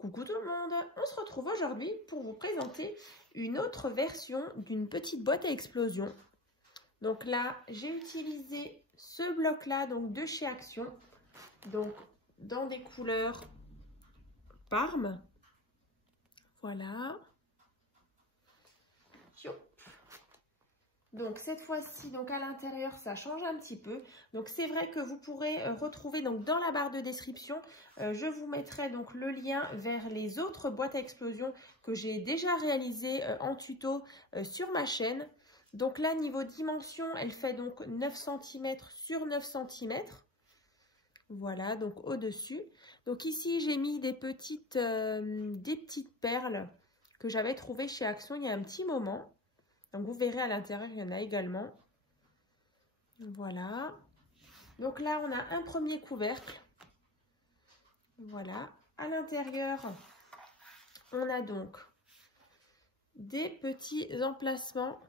Coucou tout le monde, on se retrouve aujourd'hui pour vous présenter une autre version d'une petite boîte à explosion. Donc là, j'ai utilisé ce bloc-là donc de chez Action, donc dans des couleurs Parme. Voilà. Donc cette fois-ci, donc à l'intérieur, ça change un petit peu. Donc c'est vrai que vous pourrez retrouver donc dans la barre de description, je vous mettrai donc le lien vers les autres boîtes à explosion que j'ai déjà réalisées en tuto sur ma chaîne. Donc là, niveau dimension, elle fait donc 9 cm sur 9 cm. Voilà, donc au-dessus. Donc ici, j'ai mis des petites perles que j'avais trouvées chez Action il y a un petit moment. Donc vous verrez à l'intérieur, il y en a également. Voilà. Donc là, on a un premier couvercle. Voilà. À l'intérieur, on a donc des petits emplacements.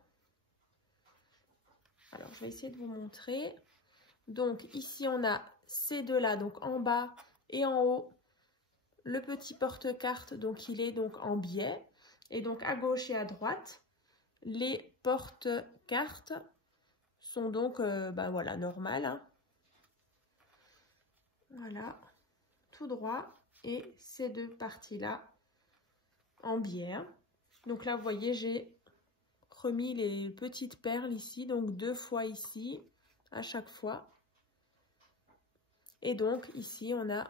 Alors, je vais essayer de vous montrer. Donc ici, on a ces deux-là, donc en bas et en haut, le petit porte-carte, donc il est donc en biais. Et donc à gauche et à droite, les porte-cartes sont donc voilà, normales. Hein. Voilà, tout droit. Et ces deux parties-là en biais. Donc là, vous voyez, j'ai remis les petites perles ici. Donc 2 fois ici, à chaque fois. Et donc ici, on a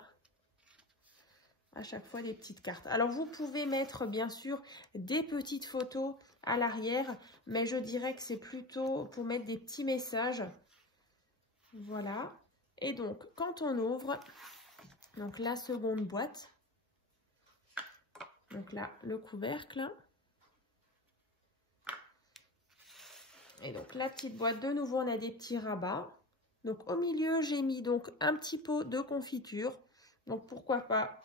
à chaque fois des petites cartes. Alors vous pouvez mettre bien sûr des petites photos à l'arrière, mais je dirais que c'est plutôt pour mettre des petits messages. Voilà. Et donc quand on ouvre donc la seconde boîte, donc là le couvercle, et donc la petite boîte, de nouveau on a des petits rabats. Donc au milieu j'ai mis donc un petit pot de confiture, donc pourquoi pas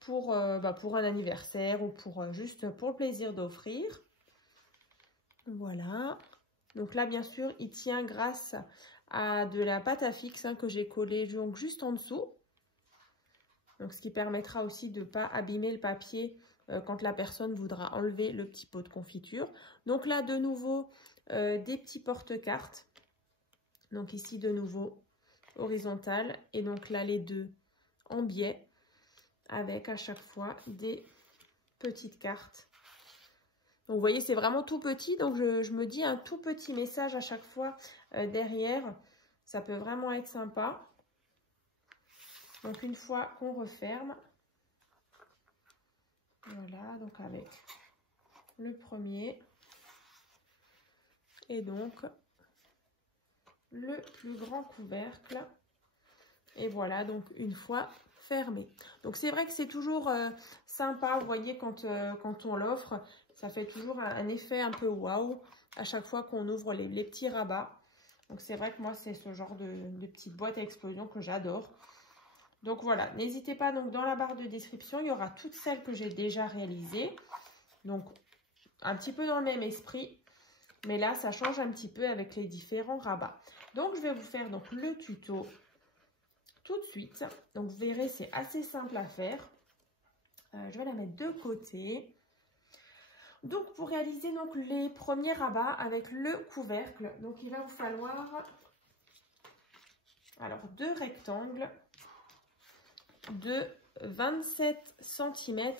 pour un anniversaire ou pour juste pour le plaisir d'offrir. Voilà. Donc là, bien sûr, il tient grâce à de la pâte à fixe que j'ai collée donc juste en dessous. Donc ce qui permettra aussi de ne pas abîmer le papier quand la personne voudra enlever le petit pot de confiture. Donc là, de nouveau, des petits porte-cartes. Donc ici, de nouveau, horizontal. Et donc là, les deux en biais, avec à chaque fois des petites cartes. Donc vous voyez, c'est vraiment tout petit, donc je me dis un tout petit message à chaque fois derrière, ça peut vraiment être sympa. Donc une fois qu'on referme, voilà, donc avec le premier et donc le plus grand couvercle. Et voilà, donc une fois fermé. Donc c'est vrai que c'est toujours sympa, vous voyez, quand on l'offre, ça fait toujours un effet un peu waouh à chaque fois qu'on ouvre les petits rabats. Donc c'est vrai que moi, c'est ce genre de petite boîte à explosion que j'adore. Donc voilà, n'hésitez pas, donc dans la barre de description, il y aura toutes celles que j'ai déjà réalisées. Donc un petit peu dans le même esprit, mais là, ça change un petit peu avec les différents rabats. Donc je vais vous faire donc le tuto tout de suite. Donc vous verrez, c'est assez simple à faire. Je vais la mettre de côté. Donc pour réaliser donc les premiers rabats avec le couvercle, donc il va vous falloir alors 2 rectangles de 27 cm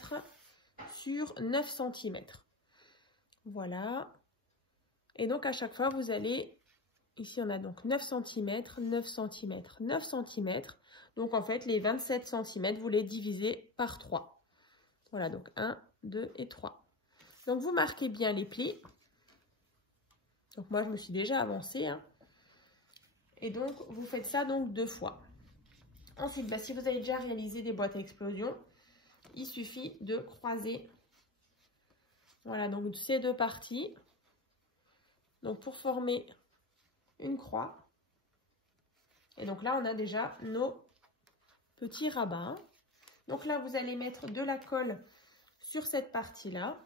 sur 9 cm. Voilà. Et donc à chaque fois vous allez, ici on a donc 9 cm, 9 cm, 9 cm. Donc en fait les 27 cm vous les divisez par 3. Voilà, donc 1, 2 et 3. Donc vous marquez bien les plis. Donc moi je me suis déjà avancée. Hein. Et donc vous faites ça donc 2 fois. Ensuite, si vous avez déjà réalisé des boîtes à explosion, il suffit de croiser. Voilà, donc ces deux parties. Donc pour former une croix. Et donc là on a déjà nos petits rabats. Donc là vous allez mettre de la colle sur cette partie-là.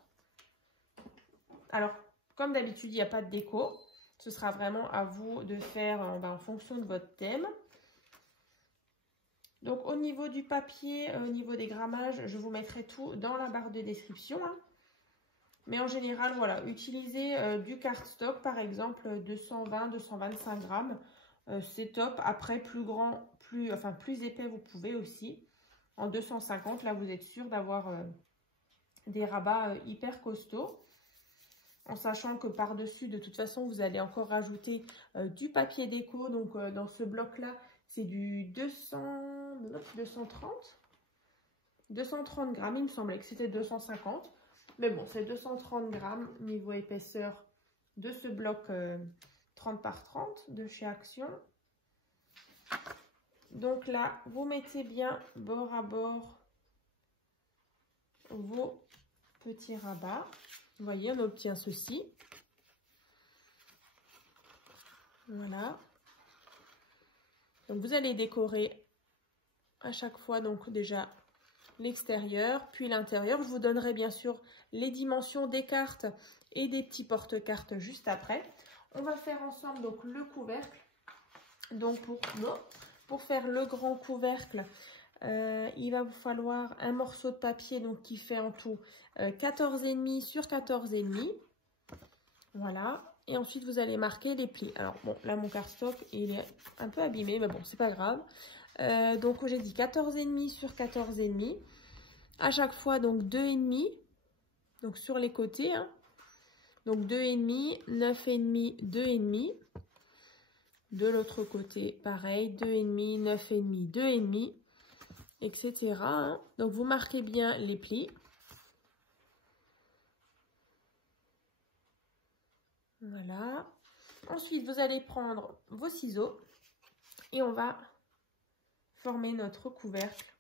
Alors, comme d'habitude, il n'y a pas de déco. Ce sera vraiment à vous de faire en fonction de votre thème. Donc au niveau du papier, au niveau des grammages, je vous mettrai tout dans la barre de description. Hein. Mais en général, voilà, utilisez du cardstock, par exemple 220-225 grammes. C'est top. Après, plus grand, plus épais, vous pouvez aussi. En 250, là, vous êtes sûr d'avoir des rabats hyper costauds. En sachant que par-dessus, de toute façon, vous allez encore rajouter du papier déco. Donc, dans ce bloc-là, c'est du 230 grammes. Il me semblait que c'était 250. Mais bon, c'est 230 grammes niveau épaisseur de ce bloc 30 par 30 de chez Action. Donc là, vous mettez bien bord à bord vos petits rabats. Vous voyez, on obtient ceci. Voilà. Donc vous allez décorer à chaque fois donc déjà l'extérieur, puis l'intérieur. Je vous donnerai bien sûr les dimensions des cartes et des petits porte-cartes juste après. On va faire ensemble donc le couvercle. Donc pour faire le grand couvercle, il va vous falloir un morceau de papier donc qui fait en tout 14,5 sur 14,5. Voilà. Et ensuite vous allez marquer les plis. Alors bon, là mon cardstock il est un peu abîmé, mais bon c'est pas grave. Donc j'ai dit 14,5 sur 14,5. À chaque fois donc 2,5. Donc sur les côtés. Hein. Donc 2,5, 9,5, 2,5. De l'autre côté, pareil, 2,5, 9,5, 2,5, etc. Hein. Donc vous marquez bien les plis. Voilà. Ensuite, vous allez prendre vos ciseaux et on va former notre couvercle.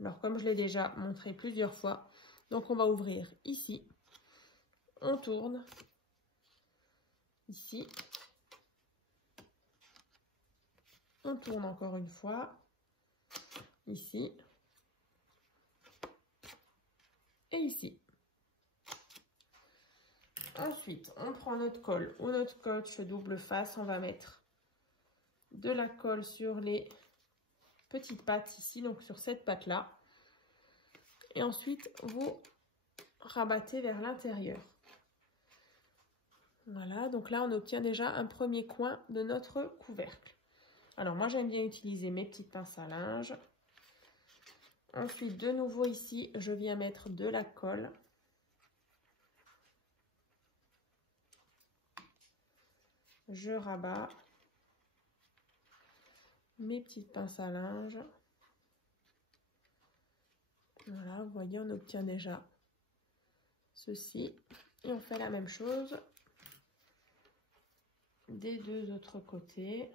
Alors, comme je l'ai déjà montré plusieurs fois, donc on va ouvrir ici. On tourne ici. On tourne encore une fois ici et ici. Ensuite, on prend notre colle ou notre scotch double face. On va mettre de la colle sur les petites pattes ici, donc sur cette patte-là. Et ensuite, vous rabattez vers l'intérieur. Voilà, donc là, on obtient déjà un premier coin de notre couvercle. Alors, moi, j'aime bien utiliser mes petites pinces à linge. Ensuite, de nouveau ici, je viens mettre de la colle. Je rabats mes petites pinces à linge. Voilà, vous voyez, on obtient déjà ceci. Et on fait la même chose des deux autres côtés.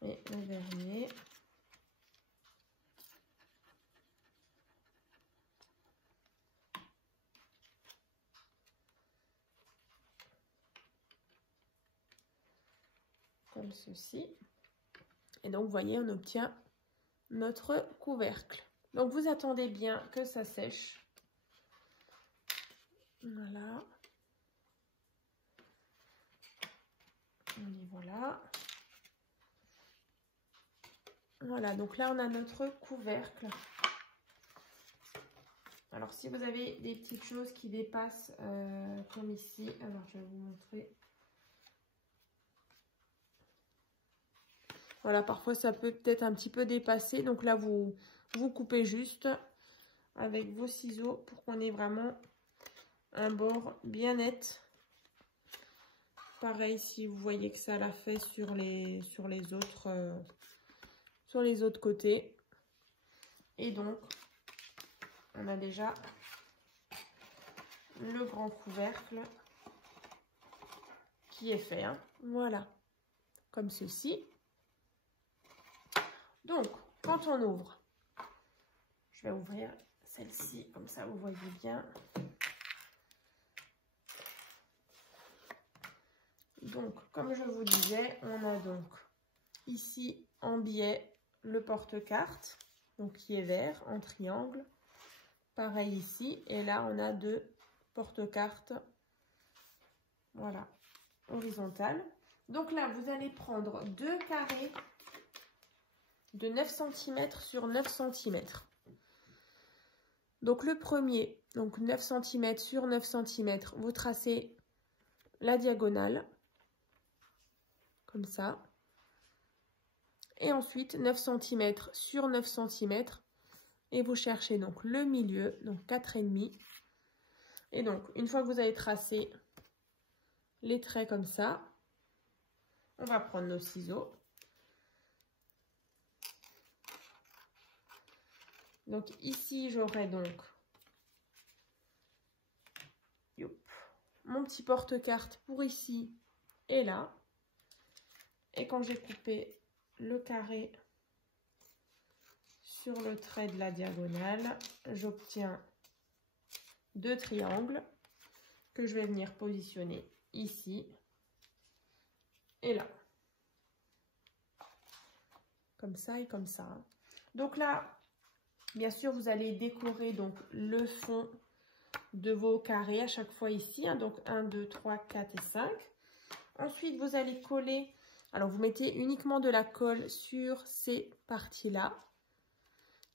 Et le dernier. Comme ceci. Et donc, vous voyez, on obtient notre couvercle. Donc, vous attendez bien que ça sèche. Voilà. On y voilà. Voilà, donc là, on a notre couvercle. Alors, si vous avez des petites choses qui dépassent, comme ici, alors je vais vous montrer. Voilà, parfois ça peut peut-être un petit peu dépasser. Donc là, vous coupez juste avec vos ciseaux pour qu'on ait vraiment un bord bien net. Pareil, si vous voyez que ça l'a fait sur les autres côtés. Et donc, on a déjà le grand couvercle qui est fait. Hein. Voilà, comme ceci. Donc, quand on ouvre, je vais ouvrir celle-ci, comme ça vous voyez bien. Donc, comme je vous disais, on a donc ici en biais le porte-carte, donc qui est vert, en triangle. Pareil ici. Et là, on a 2 porte-cartes. Voilà, horizontales. Donc là, vous allez prendre 2 carrés de 9 cm sur 9 cm. Donc le premier, donc 9 cm sur 9 cm, vous tracez la diagonale, comme ça. Et ensuite 9 cm sur 9 cm, et vous cherchez donc le milieu, donc 4,5. Et donc, une fois que vous avez tracé les traits comme ça, on va prendre nos ciseaux. Donc ici, j'aurai donc mon petit porte-carte pour ici et là. Et quand j'ai coupé le carré sur le trait de la diagonale, j'obtiens 2 triangles que je vais venir positionner ici et là. Comme ça et comme ça. Donc là, bien sûr, vous allez décorer donc le fond de vos carrés à chaque fois ici. Hein, donc 1, 2, 3, 4 et 5. Ensuite, vous allez coller. Alors, vous mettez uniquement de la colle sur ces parties-là.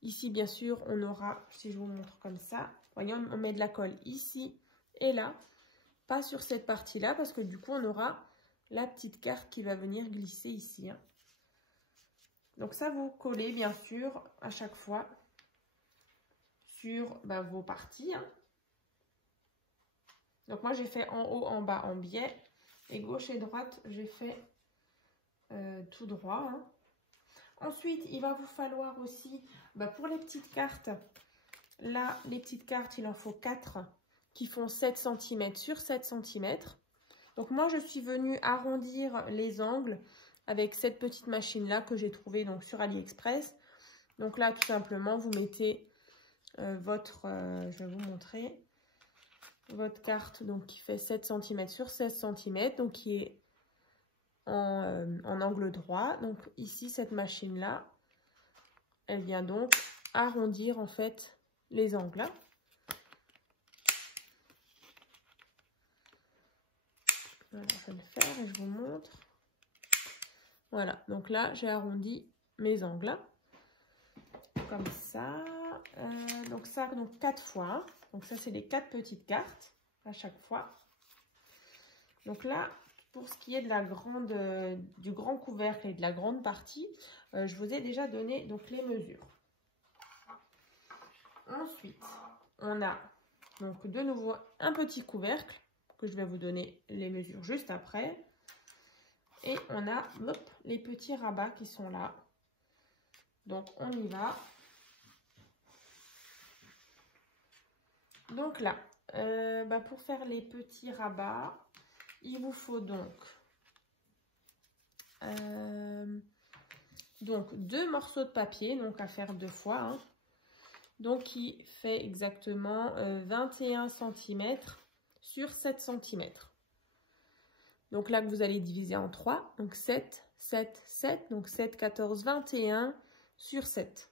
Ici, bien sûr, on aura, si je vous montre comme ça, voyez, on met de la colle ici et là. Pas sur cette partie-là, parce que du coup, on aura la petite carte qui va venir glisser ici. Hein. Donc ça, vous collez, bien sûr, à chaque fois sur vos parties. Hein. Donc moi, j'ai fait en haut, en bas, en biais. Et gauche et droite, j'ai fait tout droit. Hein. Ensuite, il va vous falloir aussi, pour les petites cartes, là, les petites cartes, il en faut 4 qui font 7 cm sur 7 cm. Donc moi, je suis venue arrondir les angles avec cette petite machine-là que j'ai trouvée donc sur AliExpress. Donc là, tout simplement, vous mettez je vais vous montrer, votre carte donc qui fait 7 cm sur 16 cm, donc qui est en angle droit. Donc ici, cette machine-là, elle vient donc arrondir en fait les angles. Voilà, je vais le faire et je vous montre. Voilà, donc là, j'ai arrondi mes angles. Comme ça. Donc ça, donc 4 fois. Donc ça, c'est les 4 petites cartes à chaque fois. Donc là, pour ce qui est de la du grand couvercle et de la grande partie, je vous ai déjà donné donc les mesures. Ensuite, on a donc de nouveau un petit couvercle que je vais vous donner les mesures juste après. Et on a les petits rabats qui sont là. Donc on y va. Donc là, pour faire les petits rabats, il vous faut donc 2 morceaux de papier, donc à faire 2 fois. Hein. Donc qui fait exactement 21 cm sur 7 cm. Donc là que vous allez diviser en 3, donc 7, 7, 7, donc 7, 14, 21 sur 7.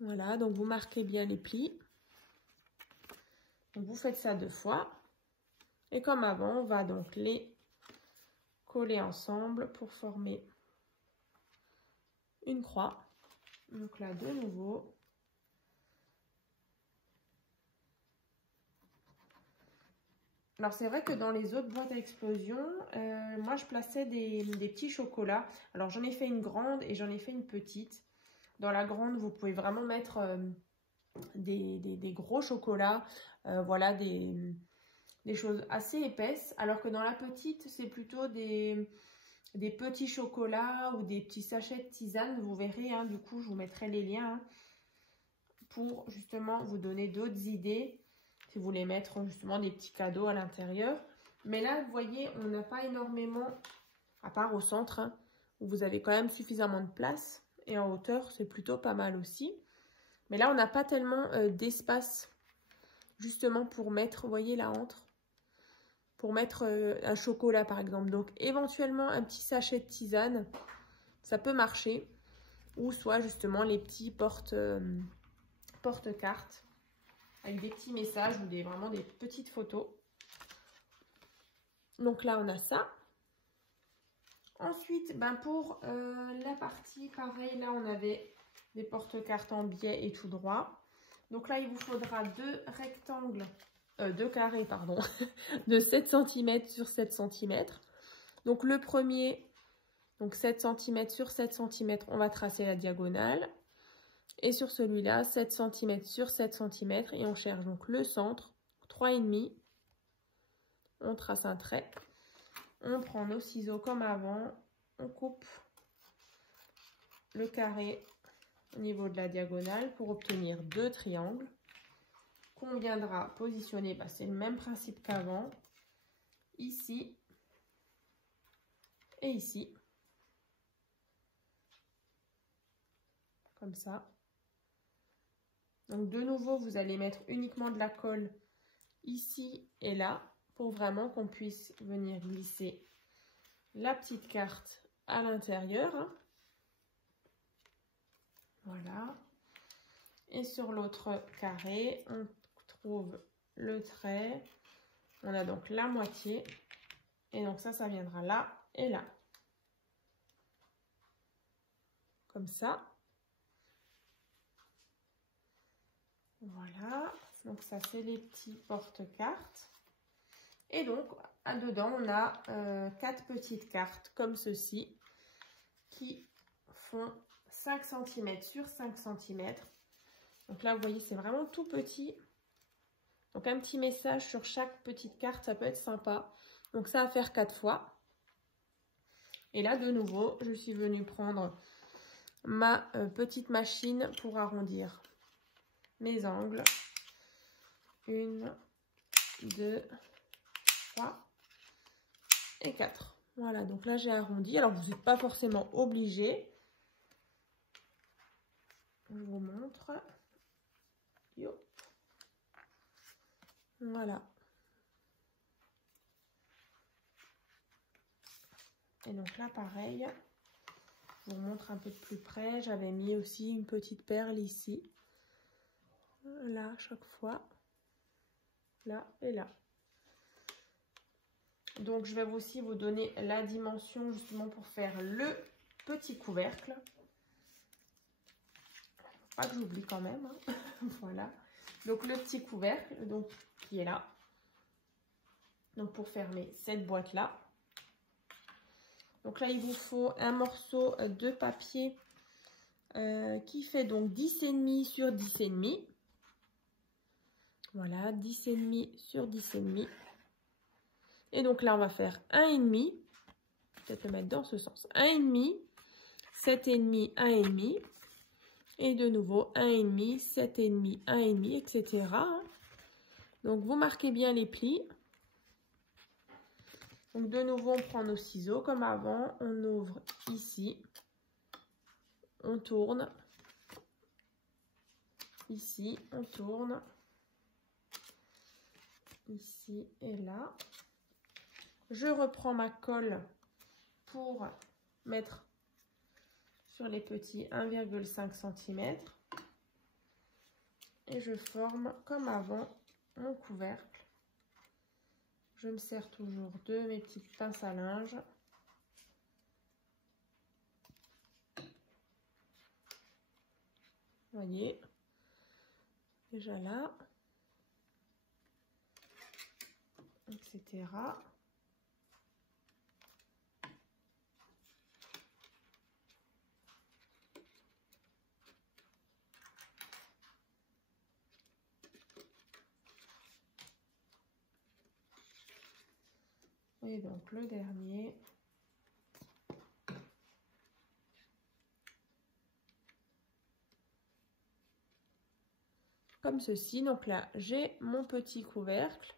Voilà, donc vous marquez bien les plis. Donc vous faites ça 2 fois. Et comme avant, on va donc les coller ensemble pour former une croix. Donc là, de nouveau. Alors c'est vrai que dans les autres boîtes à explosion, moi je plaçais des petits chocolats. Alors j'en ai fait une grande et j'en ai fait une petite. Dans la grande, vous pouvez vraiment mettre des gros chocolats, voilà, des choses assez épaisses. Alors que dans la petite, c'est plutôt des petits chocolats ou des petits sachets de tisane. Vous verrez, hein, du coup, je vous mettrai les liens hein, pour justement vous donner d'autres idées. Si vous voulez mettre justement des petits cadeaux à l'intérieur. Mais là, vous voyez, on n'a pas énormément, à part au centre, hein, où vous avez quand même suffisamment de place. Et en hauteur, c'est plutôt pas mal aussi. Mais là, on n'a pas tellement d'espace, justement, pour mettre, vous voyez là, entre, pour mettre un chocolat, par exemple. Donc, éventuellement, un petit sachet de tisane, ça peut marcher. Ou soit, justement, les petits porte-cartes avec des petits messages ou vraiment des petites photos. Donc là, on a ça. Ensuite, pour la partie, pareil, là, on avait des porte-cartes en biais et tout droit. Donc là, il vous faudra deux carrés, pardon, de 7 cm sur 7 cm. Donc le premier, donc 7 cm sur 7 cm, on va tracer la diagonale. Et sur celui-là, 7 cm sur 7 cm. Et on cherche donc le centre, 3,5. On trace un trait. On prend nos ciseaux comme avant. On coupe le carré au niveau de la diagonale pour obtenir deux triangles qu'on viendra positionner. C'est le même principe qu'avant. Ici et ici. Comme ça. Donc de nouveau, vous allez mettre uniquement de la colle ici et là pour vraiment qu'on puisse venir glisser la petite carte à l'intérieur. Voilà. Et sur l'autre carré, on trouve le trait. On a donc la moitié. Et donc ça viendra là et là. Comme ça. Voilà. Donc ça, c'est les petits porte-cartes. Et donc, dedans, on a 4 petites cartes comme ceci qui font 5 cm sur 5 cm. Donc là, vous voyez, c'est vraiment tout petit. Donc un petit message sur chaque petite carte, ça peut être sympa. Donc ça va faire 4 fois. Et là, de nouveau, je suis venue prendre ma petite machine pour arrondir mes angles. 1, 2, 3 et 4. Voilà, donc là, j'ai arrondi. Alors, vous n'êtes pas forcément obligé. Je vous montre. Yo. Voilà. Et donc là, pareil, je vous montre un peu de plus près. J'avais mis aussi une petite perle ici. Là, chaque fois. Là et là. Donc, je vais aussi vous donner la dimension justement pour faire le petit couvercle. Pas que j'oublie quand même. Hein. Voilà. Donc, le petit couvercle donc, qui est là. Donc, pour fermer cette boîte-là. Donc là, il vous faut un morceau de papier qui fait donc 10,5 sur 10,5. Voilà, 10,5 sur 10,5. Et donc là, on va faire 1,5. Peut-être le mettre dans ce sens. 1,5, 7,5, 1,5. Et de nouveau, 1,5, 7,5, 1,5, etc. Donc, vous marquez bien les plis. Donc, de nouveau, on prend nos ciseaux comme avant. On ouvre ici. On tourne. Ici, on tourne. Ici et là. Je reprends ma colle pour mettre sur les petits 1,5 cm. Et je forme comme avant mon couvercle. Je me sers toujours de mes petites pinces à linge. Vous voyez, déjà là, etc. Et donc le dernier. Comme ceci. Donc là, j'ai mon petit couvercle.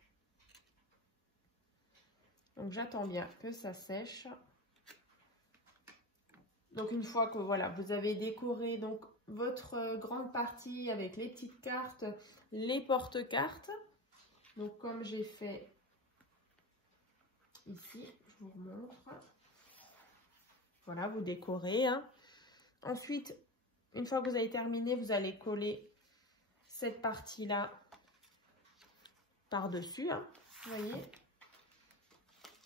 Donc j'attends bien que ça sèche. Donc une fois que voilà, vous avez décoré donc votre grande partie avec les petites cartes, les porte-cartes. Donc comme j'ai fait ici, je vous remontre. Voilà, vous décorez. Hein. Ensuite, une fois que vous avez terminé, vous allez coller cette partie-là par-dessus, hein, vous voyez,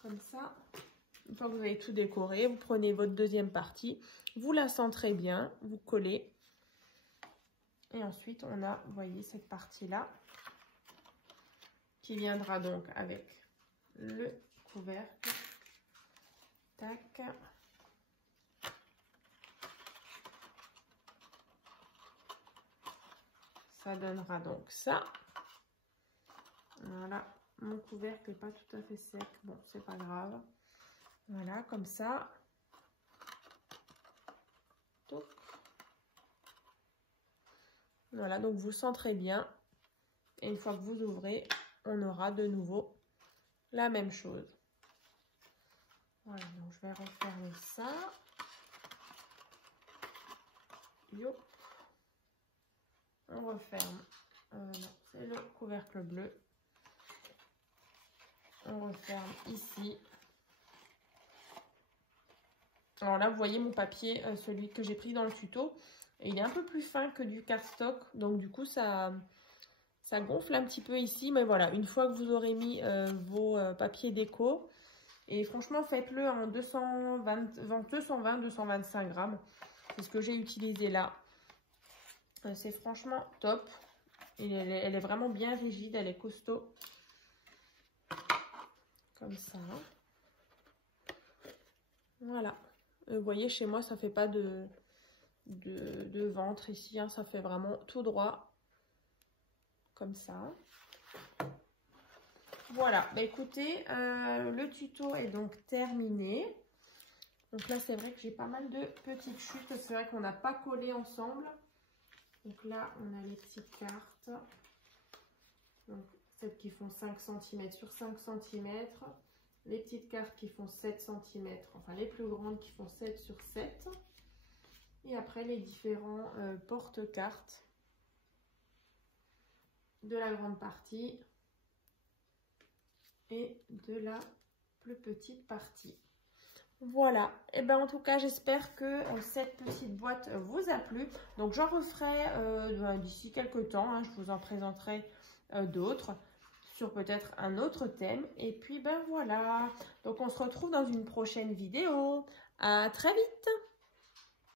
comme ça. Une fois que vous avez tout décoré, vous prenez votre deuxième partie, vous la centrez bien, vous collez. Et ensuite, on a, vous voyez, cette partie-là qui viendra donc avec le couvercle. Tac. Ça donnera donc ça. Voilà, mon couvercle n'est pas tout à fait sec. Bon, c'est pas grave. Voilà, comme ça. Touc. Voilà, donc vous centrez bien. Et une fois que vous ouvrez, on aura de nouveau la même chose. Voilà, donc je vais refermer ça. Yo. On referme. Non, c'est le couvercle bleu. On referme ici. Alors là, vous voyez mon papier, celui que j'ai pris dans le tuto. Et il est un peu plus fin que du cardstock. Donc du coup, ça gonfle un petit peu ici. Mais voilà, une fois que vous aurez mis vos papiers déco. Et franchement, faites-le en 220-225 grammes. C'est ce que j'ai utilisé là. C'est franchement top. Et elle est vraiment bien rigide, elle est costaud. Comme ça. Voilà. Vous voyez, chez moi, ça fait pas de ventre ici. Hein, ça fait vraiment tout droit. Comme ça. Voilà. Bah, écoutez, le tuto est donc terminé. Donc là, c'est vrai que j'ai pas mal de petites chutes. C'est vrai qu'on n'a pas collé ensemble. Donc là, on a les petites cartes. Donc, celles qui font 5 cm sur 5 cm. Les petites cartes qui font 7 cm. Enfin, les plus grandes qui font 7 sur 7. Et après, les différents porte-cartes de la grande partie et de la plus petite partie. Voilà, et ben en tout cas j'espère que cette petite boîte vous a plu. Donc j'en referai d'ici quelques temps, hein, je vous en présenterai d'autres sur peut-être un autre thème. Et puis ben voilà, donc on se retrouve dans une prochaine vidéo. À très vite.